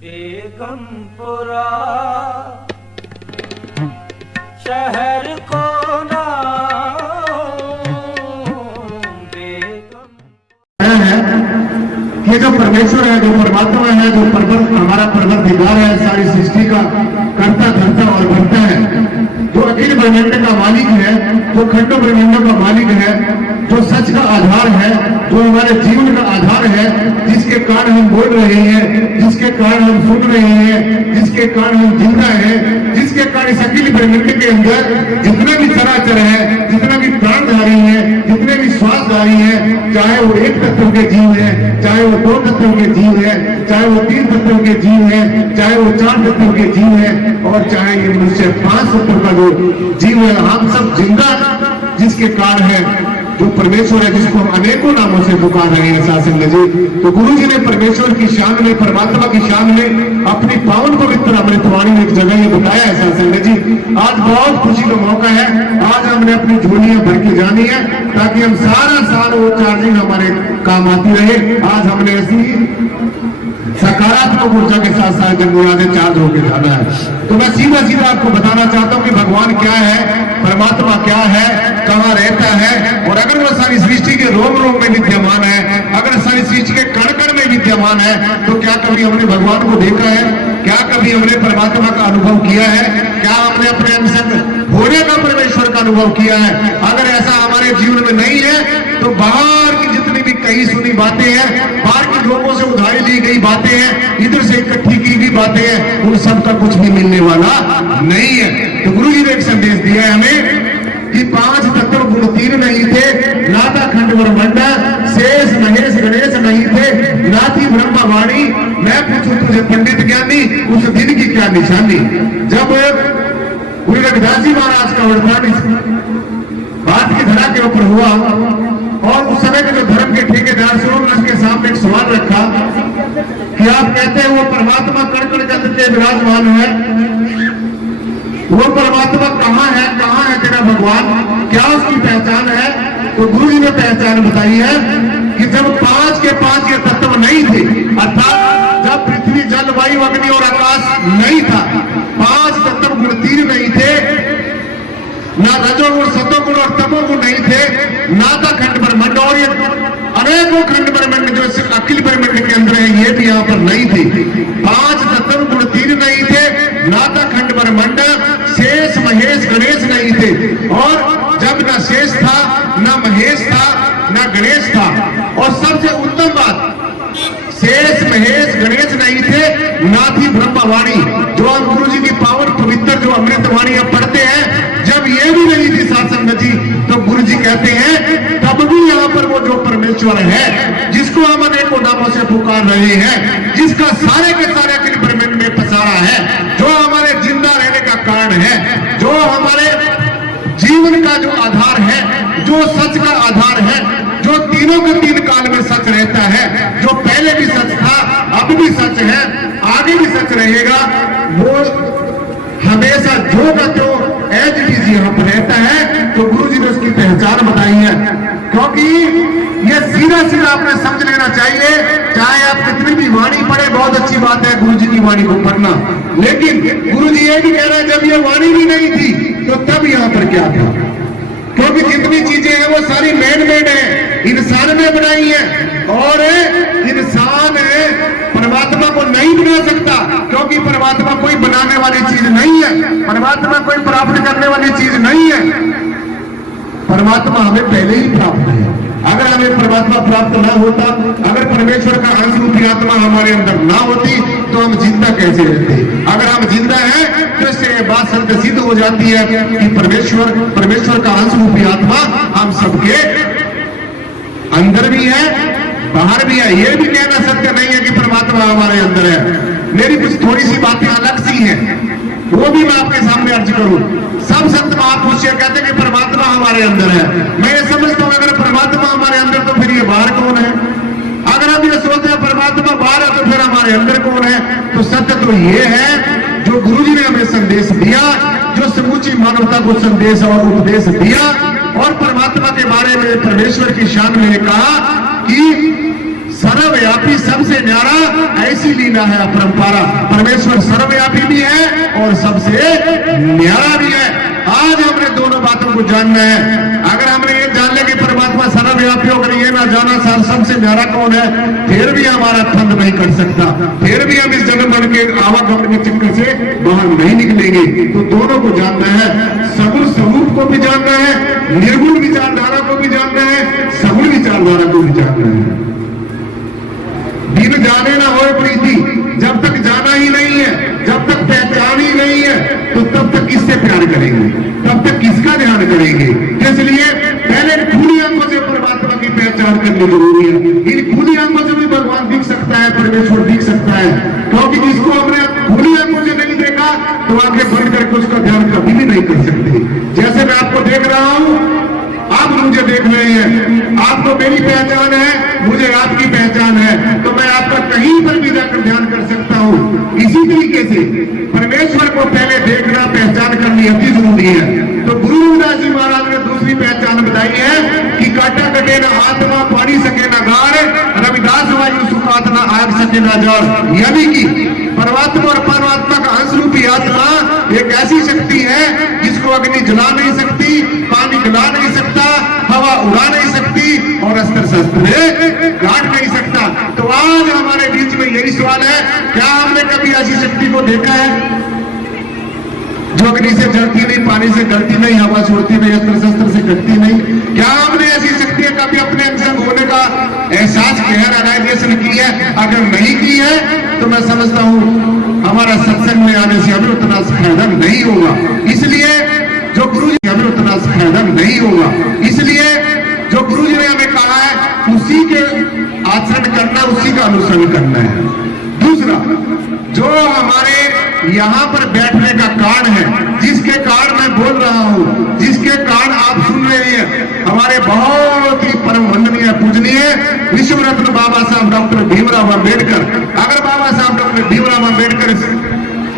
बेगमपुरा शहर को ये जो परमेश्वर है, जो परमात्मा है, जो हमारा परवरदिगार है, सारी सृष्टि का करता धरता और भरता है, जो अखिल ब्रह्मांड का मालिक है, जो खंडों ब्रह्मांडों का मालिक है, जो सच का आधार है, जो हमारे जीवन का आधार है, जिसके कारण हम बोल रहे हैं, जिसके कारण हम सुन रहे हैं, जिसके कारण हम जिंदा है, जिसके कारण इस अखिल ब्रह्मांड के अंदर जितना भी चराचर है, जितना भी प्राणधारी है, जितने भी श्वासधारी है, चाहे वो एक तत्व के जीव है, चाहे वो दो तत्वों के जीव है, चाहे वो तीन तत्वों के जीव है, चाहे वो चार तत्वों के जीव है, और चाहे ये मनुष्य 5 तत्वों का जो जीव है, हम सब जिंदा जिसके कारण है, जो परमेश्वर है, जिसको हम अनेकों नामों से पुकार रहे हैं शासन जी। तो गुरु जी ने परमेश्वर की शान में, परमात्मा की शान में अपनी पावन पवित्र अमृतवाणी में एक जगह ये बताया है शासन जी। आज बहुत खुशी का मौका है, आज हमने अपनी झोलियां भर के जानी है, ताकि हम सारा साल वो चार्जिंग हमारे काम आती रहे। आज हमने ऐसी सकारात्मक ऊर्जा के साथ साथ जब चार्ज होकर जाना है। तो मैं सीधा सीधा आपको बताना चाहता हूँ कि भगवान क्या है, परमात्मा क्या है, कहाँ रहता है, और अगर वो सारी सृष्टि के रोम रोम में विद्यमान है, अगर सारी सृष्टि के कण कण में विद्यमान है, तो क्या कभी हमने भगवान को देखा है? क्या कभी हमने परमात्मा का अनुभव किया है? क्या हमने अपने अंश होने का परमेश्वर का अनुभव किया है? अगर ऐसा हमारे जीवन में नहीं है, तो बाहर की जितनी भी कही सुनी बातें हैं, बाहर के लोगों से उधारी ली गई बातें हैं, इधर से इकट्ठी की गई बातें हैं, उन सब का कुछ भी मिलने वाला नहीं है। तो गुरु जी ने एक संदेश दिया है हमें कि 5 तत्व गुण 3 नहीं थे, नाथा खंड ब्रह्मांड, शेष महेश गणेश नहीं थे, ना थी ब्रह्मवाणी। मैं पूछूं तुझे पंडित ज्ञानी, उस दिन की क्या निशानी? जब गुरु रविदास जी महाराज का वर्तमान बात की धरा के ऊपर हुआ, और उस समय के जो धर्म के ठेकेदार सूर्यवंश के सामने एक सवाल रखा कि आप कहते हैं वो परमात्मा कण कण के अंदर विराजमान है, वो परमात्मा कहाँ है तेरा भगवान, क्या उसकी पहचान है? तो गुरु जी ने पहचान बताई है कि जब 5 के 5 ये तत्व नहीं थे, अर्थात जब पृथ्वी जल वायु अग्नि और आकाश नहीं था, 5 तत्व गुण 3 नहीं थे, ना रजोगुण सतोगुण और तमोगुण नहीं थे, ना था खंड ब्रह्मांड, और ये अनेकों खंड ब्रह्मांड जो अखिल ब्रह्मांड के अंदर है, ये भी यहाँ पर नहीं थे। 5 तत्व गुण 3 नहीं थे, ना था खंड ब्रह्मांड, शेष महेश गणेश नहीं थे, और जब ना शेष था, ना महेश था, ना गणेश था, और सबसे उत्तम बात, शेष महेश गणेश नहीं थे, ना थी ब्रह्मवाणी। जो हम गुरु जी की पावन पवित्र जो अमृतवाणी अब पढ़ते हैं, जब ये भी नहीं थी शासन जी, तो गुरु जी कहते हैं तब भी यहाँ पर वो जो परमेश्वर है, जिसको हम अनेकों नामों से पुकार रहे हैं, जिसका सारे के सारे अखिल ब्रह्मांड में पसारा है, जो हमारे जिंदा रहने का कारण है, जो हमारे जीवन का जो आधार है, जो सच का आधार है, जो तीनों के 3 काल में सच रहता है, जो पहले भी सच था, अब भी सच है, आगे भी सच रहेगा, वो हमेशा जो का जो एज इट इज यहाँ पर रहता है। तो गुरु जी ने उसकी पहचान बताई है, क्योंकि ये सीधा सीधा आपने समझ लेना चाहिए। चाहे आप कितनी भी वाणी पढ़े, बहुत अच्छी बात है गुरु जी की वाणी को पढ़ना, लेकिन गुरु जी ये भी कह रहे हैं जब ये वाणी भी नहीं थी, तो तब यहाँ पर क्या था? क्योंकि जितनी चीजें हैं वो सारी मैन मेड है, इंसान ने बनाई है, और इंसान परमात्मा को नहीं बना सकता, क्योंकि परमात्मा कोई बनाने वाली चीज नहीं है, परमात्मा कोई प्राप्त करने वाली चीज नहीं है। परमात्मा हमें पहले ही प्राप्त है। अगर हमें परमात्मा प्राप्त ना होता, अगर परमेश्वर का अंश रूपी आत्मा हमारे अंदर ना होती, तो हम जिंदा कैसे रहते? अगर हम जिंदा हैं, तो इससे बात सत्य सिद्ध हो जाती है कि परमेश्वर का अंश रूपी आत्मा हम सबके अंदर भी है, बाहर भी है। ये भी कहना सत्य नहीं है कि परमात्मा हमारे अंदर है। मेरी कुछ थोड़ी सी बातें अलग सी हैं, वो भी मैं आपके सामने अर्ज करूं। सब संत महापुरुष कहते हैं कि परमात्मा हमारे अंदर है। मैं ये समझता हूं अगर परमात्मा हमारे अंदर, तो फिर ये बाहर कौन है? अगर हम ये सोचते हैं परमात्मा बाहर है, तो फिर हमारे अंदर कौन है? तो सत्य तो ये है जो गुरु जी ने हमें संदेश दिया, जो समूची मानवता को संदेश और उपदेश दिया, और परमात्मा के बारे में परमेश्वर की शान में कहा कि सर्वव्यापी सबसे न्यारा ऐसी लीला है अपरंपारा। परमेश्वर सर्वव्यापी भी है और सबसे न्यारा भी है। आज हमने दोनों बातों को जानना है। अगर हमने ये जान लिया कि परमात्मा सर्वव्यापी होकर ये ना जाना सबसे न्यारा कौन है, फिर भी हमारा फंद नहीं कर सकता, फिर भी हम इस जन्म मन के आवागमन के चक्कर से बाहर नहीं निकलेंगे। तो दोनों को जानना है, सगुण स्वरूप को भी जानना है, निर्गुण विचारधारा को भी जानना है, सगुण विचारधारा को भी जानना है। बिन जाने ना होए प्रीति, जब तक जाना ही नहीं है, जब तक पहचान ही नहीं है, तो तब तक किससे प्यार करेंगे, तब तक किसका ध्यान करेंगे। इसलिए पहले खुली आंखों से परमात्मा की पहचान करनी जरूरी है। इन खुली आंखों से भी भगवान दिख सकता है, परमेश्वर दिख सकता है, क्योंकि जिसको हमने खुली आंखों से नहीं देखा तो आंखें बंद करके उसका ध्यान कभी भी नहीं कर सकते। जैसे मैं आपको देख रहा हूं, आप मुझे देख रहे हैं, आपको मेरी पहचान है, मुझे आपकी पहचान है, तो मैं आपका कहीं पर भी जाकर ध्यान कर सकता हूं। इसी तरीके से परमेश्वर को पहले देखना, पहचान करनी अति जरूरी है। तो गुरु रविदास जी महाराज ने दूसरी पहचान बताई है कि काटा कटे ना आत्मा, पानी सके ना गार, रविदास वायु सुखात ना आग सके ना जड़। यानी कि परमात्मा और परमात्मा का अंश रूपी आत्मा एक ऐसी शक्ति है जिसको अग्नि जला नहीं सकती, पानी गला नहीं सकता, हवा उड़ा नहीं सकती और अस्त्र शस्त्र काट नहीं सकता। तो आज हमारे बीच में यही सवाल है, क्या हमने कभी ऐसी शक्ति को देखा है जो अग्नि से जलती नहीं, पानी से गलती नहीं, हवा छोड़ती नहीं, अस्त्र शस्त्र से कटती नहीं? क्या हमने ऐसी शक्तियां कभी अपने अंग होने का एहसास किया है, रियलाइजेशन की है? अगर नहीं की है तो मैं समझता हूं हमारा सत्संग में आने से हमें उतना फायदा नहीं होगा। इसलिए जो गुरु जी हमें उतना फायदा नहीं होगा। इसलिए जो गुरु जी ने हमें कहा है उसी के आचरण करना, उसी का अनुसरण करना है। दूसरा, जो हमारे यहाँ पर बैठने का कारण है, जिसके कारण मैं बोल रहा हूँ, जिसके कारण आप सुन रहे हैं, हमारे बहुत ही परम वंदनीय पूजनीय विश्व रत्न बाबा साहब डॉक्टर भीमराव अम्बेडकर। अगर बाबा साहब डॉक्टर भीमराव अम्बेडकर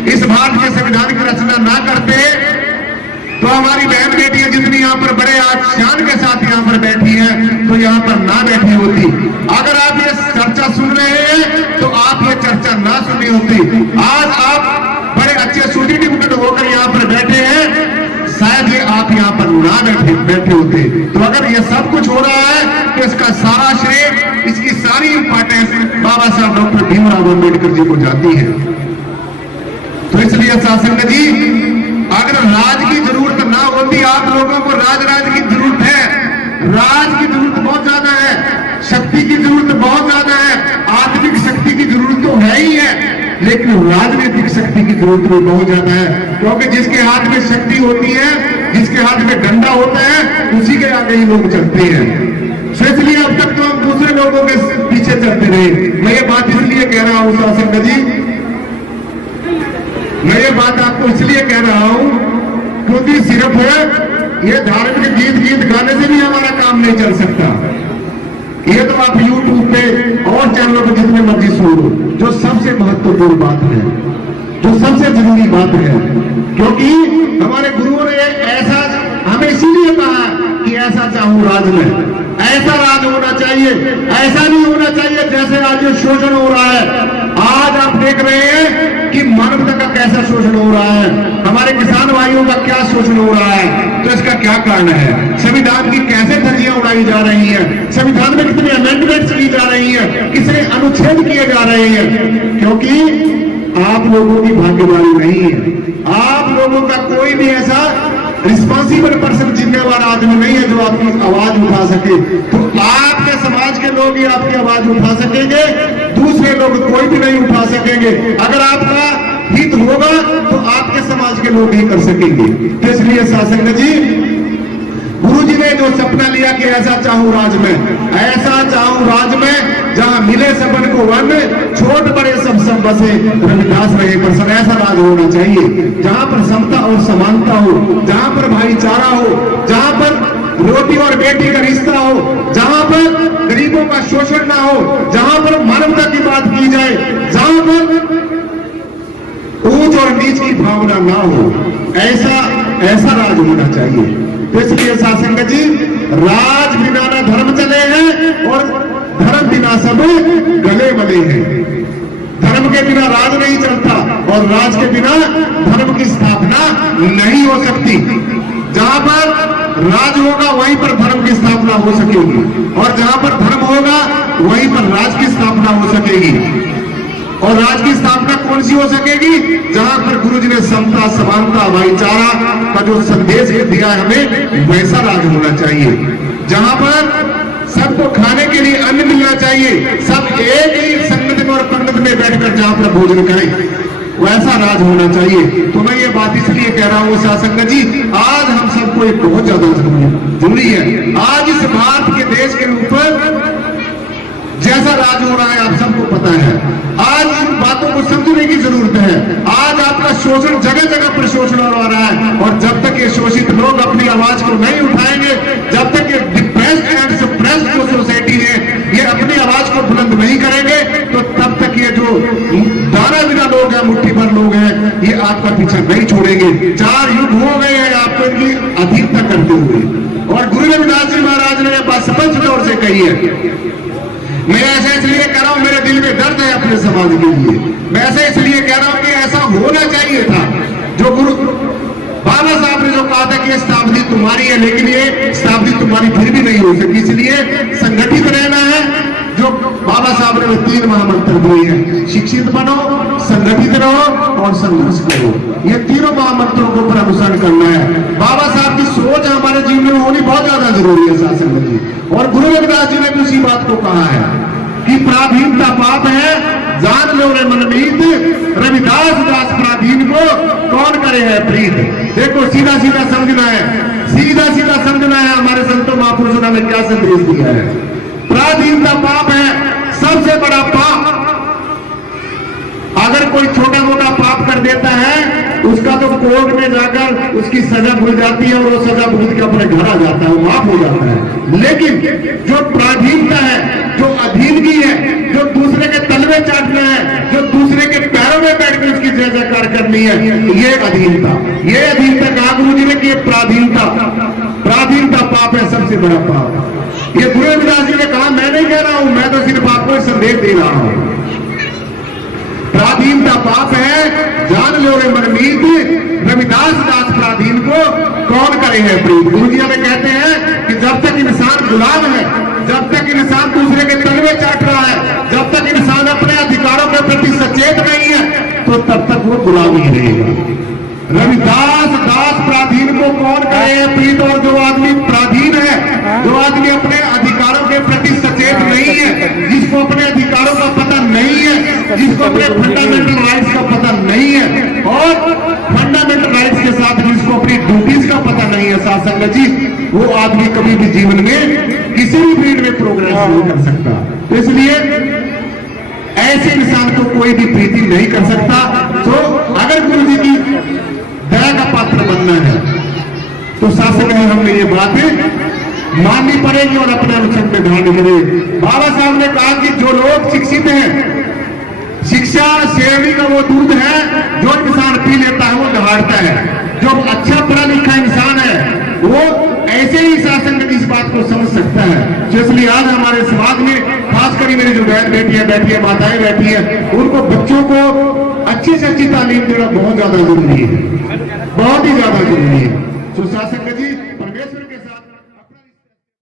इस भारत के संविधान की रचना ना करते तो हमारी बहन बेटियां जितनी यहाँ पर बड़े आज शान के साथ यहाँ पर बैठी हैं, तो यहाँ पर ना बैठी होती। अगर आप ये चर्चा सुन रहे हैं तो आप ये चर्चा ना सुनी होती। आज आप बड़े अच्छे सुटिफिकेट होकर यहाँ पर बैठे हैं, शायद ये आप यहाँ पर ना बैठे होते। तो अगर ये सब कुछ हो रहा है तो इसका सारा श्रेय, इसकी सारी इंपॉर्टेंस बाबा साहब डॉक्टर भीमराव अम्बेडकर जी को जाती है। तो इसलिए शासन जी, अगर राज की जरूरत ना होती, आप लोगों को राज की जरूरत है, राज की जरूरत बहुत ज्यादा है, शक्ति की जरूरत बहुत ज्यादा है, आत्मिक शक्ति की जरूरत तो है ही है, लेकिन राजनीतिक शक्ति की जरूरत भी बहुत ज्यादा है। क्योंकि जिसके हाथ में शक्ति होती है, जिसके हाथ में डंडा होता है, उसी के आगे ही लोग चलते हैं। इसलिए अब तक तो हम दूसरे लोगों के पीछे चलते रहे। मैं ये बात इसलिए कह रहा हूं शासन जी, मैं ये बात आपको इसलिए कह रहा हूं क्योंकि सिर्फ ये धार्मिक गीत गाने से भी हमारा काम नहीं चल सकता। ये तो आप YouTube पे और चैनलों पे जितने मर्जी सुन लो, जो सबसे महत्वपूर्ण बात है, जो सबसे जरूरी बात है, क्योंकि हमारे गुरुओं ने ऐसा हमें इसीलिए कहा कि ऐसा चाहूं राज में, ऐसा राज होना चाहिए, ऐसा नहीं होना चाहिए जैसे आज ये शोषण हो रहा है। आज आप देख रहे हैं कि मानवता का कैसा शोषण हो रहा है, हमारे किसान भाइयों का क्या शोषण हो रहा है। तो इसका क्या कारण है? संविधान की कैसे धज्जियां उड़ाई जा रही हैं, संविधान में कितनी अमेंडमेंट्स की जा रही हैं, कितने अनुच्छेद किए जा रहे हैं, क्योंकि आप लोगों की भागीदारी नहीं है। आप लोगों का कोई भी ऐसा रिस्पॉन्सिबल पर्सन, जिम्मेवार आदमी नहीं है जो आपकी आवाज उठा सके। तो आपके समाज के लोग ही आपकी आवाज उठा सकेंगे, दूसरे लोग कोई भी नहीं उठा सकेंगे। अगर आपका हित होगा तो आपके समाज के लोग ही कर सकेंगे। तो इसलिए शासन जी, गुरु जी ने जो सपना लिया कि ऐसा चाहूं राज में, ऐसा चाहूं राज में जहां मिले सबन को वन, छोट बड़े सब बसे, रविदास रहे पर सब। ऐसा राज होना चाहिए जहां पर समता और समानता हो, जहां पर भाईचारा हो, जहां पर रोटी और बेटी का रिश्ता हो, जहां पर गरीबों का शोषण ना हो, जहां पर मानवता की बात की जाए, जहां पर ऊंच और नीच की भावना ना हो, ऐसा राज होना चाहिए। इसलिए शासन जी, राज बिना न धर्म चले हैं और धर्म बिना सब गले मले हैं। धर्म के बिना राज नहीं चलता और राज के बिना धर्म की स्थापना नहीं हो सकती। जहां पर राज होगा वहीं पर धर्म की स्थापना हो सकेगी और जहां पर धर्म होगा वहीं पर राज की स्थापना हो सकेगी। और राज की स्थापना कौन सी हो सकेगी? जहां पर गुरु जी ने समता, समानता, भाईचारा का जो संदेश दिया है हमें, वैसा राज होना चाहिए। जहां पर सबको खाने के लिए अन्न मिलना चाहिए, सब एक ही संगत में और पंगत में बैठकर जहां पर भोजन करें, वैसा राज होना चाहिए। तो मैं ये बात इसलिए कह रहा हूं साथ संगत जी, आज हम सबको एक बहुत ज्यादा जरूरी है। आज इस भारत के देश के ऊपर जैसा राज हो रहा है आप सबको पता है। आज इन बातों को समझने की जरूरत है। आज आपका शोषण जगह जगह पर शोषण हो रहा है और जब तक ये शोषित लोग अपनी आवाज को नहीं उठाएंगे, जब तक ये डिप्रेस्ड एंड सप्रेस्ड जो सोसाइटी है ये अपनी आवाज को बुलंद नहीं करेंगे, तो तब तक ये जो दाना बिना लोग हैं, मुट्ठी भर लोग हैं, ये आपका पीछा नहीं छोड़ेंगे। 4 युग हो गए हैं आपको इनकी अधीनता करते हुए और गुरु रविदास जी महाराज ने बात स्पष्ट तौर से कही है। मैं ऐसा इसलिए कह रहा हूं, मेरे दिल में दर्द है अपने समाज के लिए। मैं ऐसा इसलिए कह रहा हूं कि ऐसा होना चाहिए था। जो गुरु बाबा साहब ने जो कहा था कि ये शताब्दी तुम्हारी है, लेकिन ये शताब्दी तुम्हारी फिर भी नहीं हो सकती। इसलिए संगठित रहना है। जो बाबा साहब ने 3 महामंत्र दिए हैं, शिक्षित बनो, संगठित रहो और संघर्ष करो। ये तीनों महामंत्रों को ऊपर अनुसरण करना है। बाबा साहब की सोच हमारे जीवन में होनी बहुत ज्यादा जरूरी है साथ संगत जी। और गुरु रविदास जी ने भी उसी बात को कहा है कि पराधीनता पाप है, जान लो रे मनमीत, रविदास दास पराधीन को कौन करे है प्रीत। देखो सीधा सीधा समझना है, सीधा सीधा समझना है। हमारे संतों महापुरुषों ने क्या संदेश दिया है? पराधीनता पाप है, सबसे बड़ा पाप। अगर कोई छोटा मोटा पाप कर देता है, उसका तो कोर्ट में जाकर उसकी सजा भूल जाती है और वो सजा भूल के अपने घर आ जाता है, वो माफ हो जाता है। लेकिन जो पराधीनता है, जो अधीनगी है, जो दूसरे के तलवे चाटना है, जो दूसरे के पैरों में बैठकर उसकी जय जयकार करनी है, ये अधीनता। ये अधीनता कहा गुरु जी ने कि पराधीनता पाप है, सबसे बड़ा पाप। ये गुरु रविदास जी ने कहा, मैं नहीं कह रहा हूं, मैं तो सिर्फ आपको संदेश दे रहा हूं। पराधीनता पाप है, जान लो रे मनमीत, रविदास दास पराधीन को कौन करे है प्रीत। गुरु जी हमें कहते हैं कि जब तक इंसान गुलाम है, जब तक इंसान दूसरे के तलवे चाट रहा है, जब तक इंसान अपने अधिकारों के प्रति सचेत नहीं है, तो तब तक वो गुलाम ही रहेगा। रविदास दास पराधीन को कौन करे है प्रीत। और जो आदमी पराधीन है, जो आदमी अपने अधिकारों के प्रति सचेत नहीं है, जिसको अपने अधिकारों का पता नहीं है, जिसको अपने फंडामेंटल राइट्स का पता नहीं है और फंडामेंटल राइट्स के साथ जिसको अपनी ड्यूटीज का पता नहीं है साथ संगत जी, वो आदमी कभी भी जीवन में किसी भी फील्ड में प्रोग्रेस नहीं कर सकता। तो इसलिए ऐसे इंसान को कोई भी प्रीति नहीं कर सकता। तो अगर गुरु जी की दया का पात्र बनना है तो शासन में हमने ये बात माननी पड़ेगी और अपने अनुच्छेद में ध्यान करें। बाबा साहब ने कहा कि जो लोग शिक्षित हैं, शिक्षा शेरनी का वो दूध है जो इंसान पी लेता है, वो दहाड़ता है। जो अच्छा पढ़ा लिखा इंसान है वो ऐसे ही शासन में इस बात को समझ सकता है। तो इसलिए आज हमारे समाज में खासकर मेरी जो बहन बैठी है, माताएं बैठी है, उनको बच्चों को अच्छी से अच्छी तालीम देना बहुत ज्यादा जरूरी है, बहुत ही ज्यादा जरूरी है। तो शासन जी